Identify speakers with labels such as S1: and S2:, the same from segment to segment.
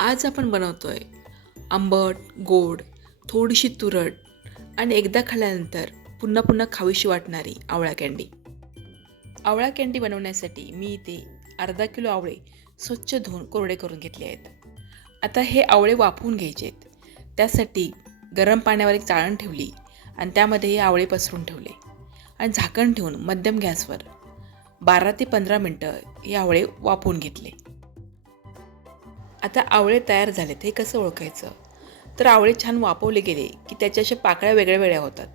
S1: आज आपण बनवतो आहे आंबट गोड थोडीशी तुरट आणि एकदा खाल्ल्यानंतर पुन्हा पुन्हा खावीशी वाटणारी आवळा कँडी आवळा कँडी बनवण्यासाठी मी इथे अर्धा किलो आवळे स्वच्छ धुवून कोरडे करून घेतले आहेत. आता हे आवळे वाफवून घ्यायचे आहेत त्यासाठी गरम पाण्यावर एक चाळण ठेवली आणि त्यामध्ये हे आवळे पसरून ठेवले आणि झाकण ठेवून मध्यम गॅसवर बारा ते पंधरा मिनटं हे आवळे वाफवून घेतले. आता आवळे तयार झालेत हे कसं ओळखायचं? तर आवळे छान वापवले गेले की त्याच्या अशा पाकळ्या वेगळ्या वेगळ्या होतात.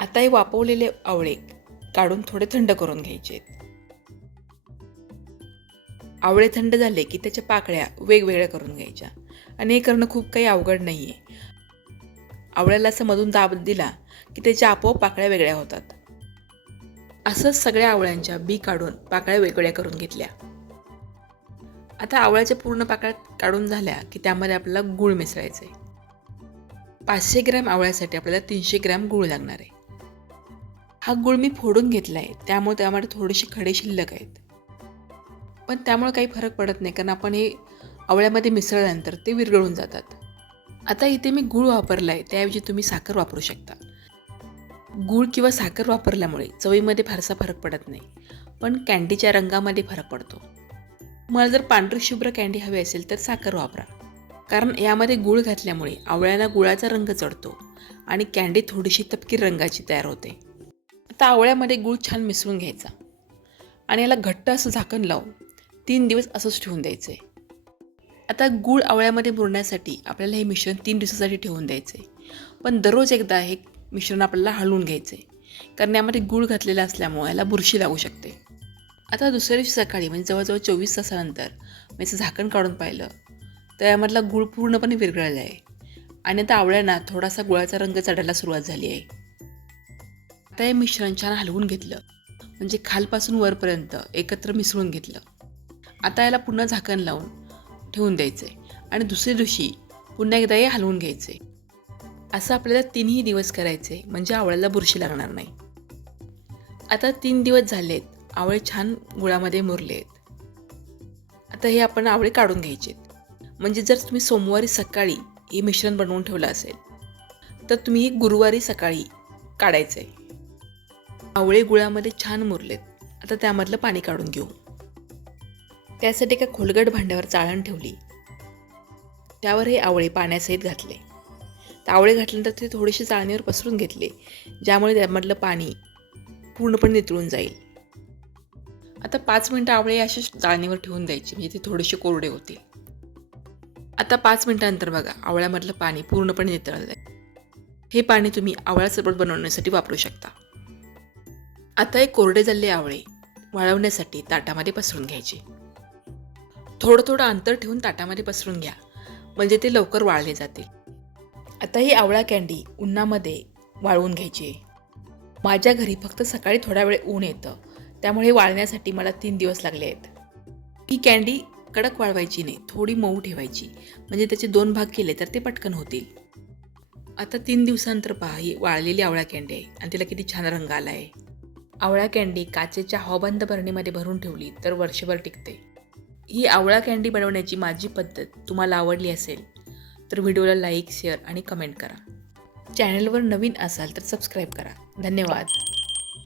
S1: आता हे वापवलेले आवळे काढून थोडे थंड करून घ्यायचे. आवळे थंड झाले की त्याच्या पाकळ्या वेगवेगळ्या करून घ्यायच्या. आणि हे करणं खूप काही अवघड नाही आहे आवळ्याला असं मधून दाब दिला की त्याच्या आपोआप पाकळ्या वेगळ्या होतात. असंच सगळ्या आवळ्यांच्या बी काढून पाकळ्या वेगवेगळ्या करून घेतल्या. आता आवळ्याच्या पूर्ण पाकळ्या काढून झाल्या की त्यामध्ये आपल्याला गूळ मिसळायचं आहे पाचशे ग्रॅम आवळ्यासाठी आपल्याला तीनशे ग्रॅम गूळ लागणार आहे. हा गूळ मी फोडून घेतला आहे त्यामुळे त्यामध्ये थोडेसे खडे शिल्लक आहेत. पण त्यामुळे काही फरक पडत नाही कारण आपण हे आवळ्यामध्ये मिसळल्यानंतर ते विरघळून जातात. आता इथे मी गूळ वापरला आहे त्याऐवजी तुम्ही साखर वापरू शकता. गूळ किंवा साखर वापरल्यामुळे चवीमध्ये फारसा फरक पडत नाही पण कँडीच्या रंगामध्ये फरक पडतो. मला जर पांढरी शुभ्र कँडी हवी असेल तर साखर वापरा. कारण यामध्ये गूळ घातल्यामुळे आवळ्याला गुळाचा रंग चढतो आणि कँडी थोडीशी तपकीर रंगाची तयार होते. आता आवळ्यामध्ये गूळ छान मिसळून घ्यायचा. आणि याला घट्ट असं झाकण लावून तीन दिवस असंच ठेवून द्यायचं. आहे आता गूळ आवळ्यामध्ये मुरण्यासाठी आपल्याला हे मिश्रण तीन दिवसासाठी ठेवून द्यायचं. आहे पण दररोज एकदा हे मिश्रण आपल्याला हलवून घ्यायचं. आहे कारण यामध्ये गूळ घातलेला असल्यामुळे याला बुरशी लागू शकते. आता दुसऱ्या दिवशी सकाळी म्हणजे जवळजवळ चोवीस तासानंतर मी असं झाकण काढून पाहिलं. तर यामधला गूळ पूर्णपणे विरघळला आहे. आणि आता आवळ्यांना थोडासा गुळाचा रंग चढायला सुरुवात झाली आहे. आता हे मिश्रण छान हलवून घेतलं. म्हणजे खालपासून वरपर्यंत एकत्र मिसळून घेतलं. आता याला पुन्हा झाकण लावून ठेवून द्यायचं आहे आणि दुसऱ्या दिवशी पुन्हा एकदा हे हलवून घ्यायचं आहे असं आपल्याला तीनही दिवस करायचे म्हणजे आवळ्याला बुरशी लागणार नाही. आता तीन दिवस झालेत. आवळे छान गुळामध्ये मुरले आहेत आता हे आपण आवळे काढून घ्यायचे म्हणजे जर तुम्ही सोमवारी सकाळी हे मिश्रण बनवून ठेवलं असेल तर तुम्ही गुरुवारी सकाळी काढायचं आहे आवळे गुळामध्ये छान मुरलेत. आता त्यामधलं पाणी काढून घेऊ. त्यासाठी एका खोलगट भांड्यावर चाळण ठेवली. त्यावर हे आवळे पाण्यासहित घातले. तर आवळे घातल्यानंतर ते थोडेसे चाळणीवर पसरून घेतले ज्यामुळे त्यामधलं पाणी पूर्णपणे नितळून जाईल. आता पाच मिनटं आवळे असे चाळणीवर ठेवून द्यायचे. म्हणजे ते थोडेसे कोरडे होतील. आता पाच मिनटानंतर बघा आवळ्यामधलं पाणी पूर्णपणे नितळलं आहे हे पाणी तुम्ही आवळा सरबत बनवण्यासाठी वापरू शकता. आता हे कोरडे झालेले आवळे वाळवण्यासाठी ताटामध्ये पसरून घ्यायचे. थोडं थोडं अंतर ठेवून ताटामध्ये पसरून घ्या. म्हणजे ते लवकर वाळले जातील. आता ही आवळा कँडी उन्हामध्ये वाळवून घ्यायची. आहे माझ्या घरी फक्त सकाळी थोडा वेळ ऊन येतं. त्यामुळे वाळण्यासाठी मला तीन दिवस लागले आहेत. ही कँडी कडक वाळवायची नाही थोडी मऊ ठेवायची. म्हणजे त्याचे दोन भाग केले तर ते पटकन होतील. आता तीन दिवसानंतर पहा ही वाळलेली आवळा कँडी आहे आणि तिला किती छान रंग आला आहे आवळा कँडी काचेच्या हवाबंद बरणीमध्ये भरून ठेवली तर वर्षभर टिकते. ही आवळा कँडी बनवण्याची माझी पद्धत तुम्हाला आवडली असेल तर व्हिडिओला लाईक शेअर आणि कमेंट करा. चॅनलवर नवीन असाल तर सबस्क्राईब करा. धन्यवाद.